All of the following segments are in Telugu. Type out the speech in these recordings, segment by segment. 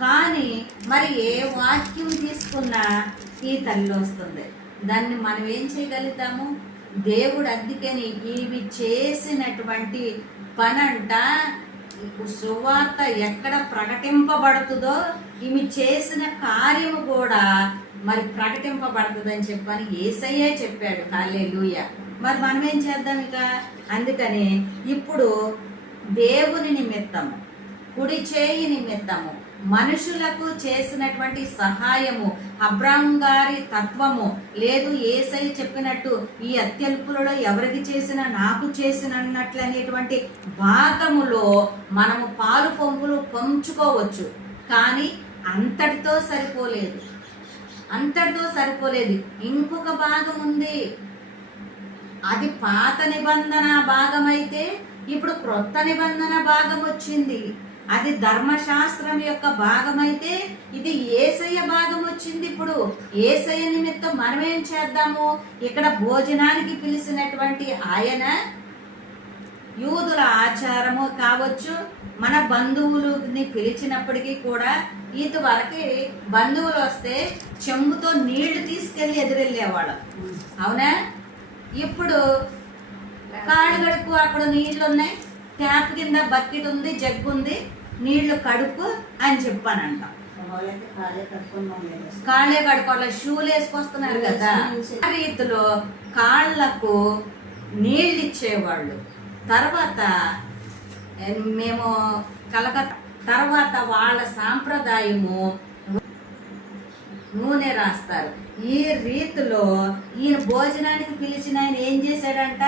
కానీ మరి ఏ వాక్యం తీసుకున్నా ఈ తల్లి వస్తుంది. దాన్ని మనం ఏం చేయగలుగుతాము? దేవుడు అందుకని ఇవి చేసినటువంటి పనంట సువార్త ఎక్కడ ప్రకటింపబడుతుందో ఈమె చేసిన కార్యము కూడా మరి ప్రకటింపబడుతుందని చెప్పని యేసయ్యే చెప్పాడు. హల్లెలూయా. మరి మనం ఏం చేద్దాం ఇక? అందుకని ఇప్పుడు దేవుని నిమిత్తము, కుడి చేయి నిమిత్తము, మనుషులకు చేసినటువంటి సహాయము, అబ్రాహాము గారి తత్వము లేదు, యేసయ్య చెప్పినట్టు ఈ అత్యల్పులలో ఎవరికి చేసినా నాకు చేసినట్లు అనేటువంటి భాగములో మనము పాలు పొంగులు పంచుకోవచ్చు. కానీ అంతటితో సరిపోలేదు, ఇంకొక భాగం ఉంది. అది పాత నిబంధన భాగం అయితే ఇప్పుడు క్రొత్త నిబంధన భాగం వచ్చింది. అది ధర్మశాస్త్రం యొక్క భాగం అయితే ఇది యేసయ్య భాగం వచ్చింది. ఇప్పుడు యేసయ్య నిమిత్తం మనం ఏం చేద్దాము? ఇక్కడ భోజనానికి పిలిచినటువంటి ఆయన యూదుల ఆచారము కావచ్చు, మన బంధువులని పిలిచినప్పటికీ కూడా ఇదివరకు బంధువులు వస్తే చెంబుతో నీళ్లు తీసుకెళ్లి ఎదురెళ్ళేవాళ్ళం, అవునా? ఇప్పుడు కాళ్ళు కడుపు, అక్కడ నీళ్లు ఉన్నాయి, ట్యాప్ కింద బకెట్ ఉంది, జగ్గు ఉంది, నీళ్లు కడుపు అని చెప్పానంట. కాళ్ళే కడుకోవాలి, షూలు వేసుకొస్తున్నారు కదా. ఆ రీతిలో కాళ్లకు నీళ్ళు ఇచ్చేవాళ్ళు. తర్వాత మేము కలకత్తా, తర్వాత వాళ్ళ సాంప్రదాయము నూనె రాస్తారు. ఈ రీతిలో ఈయన భోజనానికి పిలిచిన ఆయన ఏం చేశాడంట?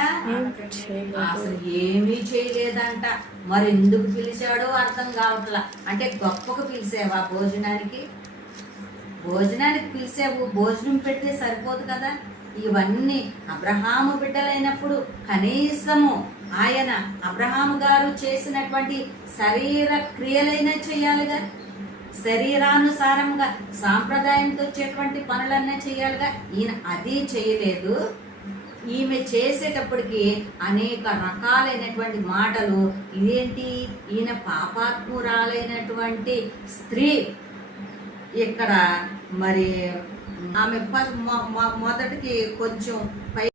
అసలు ఏమీ చేయలేదంట. మరి ఎందుకు పిలిచాడో అర్థం కావట్లా. అంటే గొప్పకు పిలిచావా? భోజనానికి పిలిచావు, భోజనం పెడితే సరిపోదు కదా. ఇవన్నీ అబ్రహాము బిడ్డలైనప్పుడు కనీసము ఆయన అబ్రహాము గారు చేసినటువంటి శరీర క్రియలైనా చేయాలిగా, శరీరానుసారంగా సాంప్రదాయంతో వచ్చేటువంటి పనులన్నీ చేయాలిగా. ఈయన అది చేయలేదు. ఈమె చేసేటప్పటికి అనేక రకాలైనటువంటి మాటలు. ఇదేంటి? ఈయన పాపాత్మురాలైనటువంటి స్త్రీ. ఇక్కడ మరి ఆమె మొదటికి కొంచెం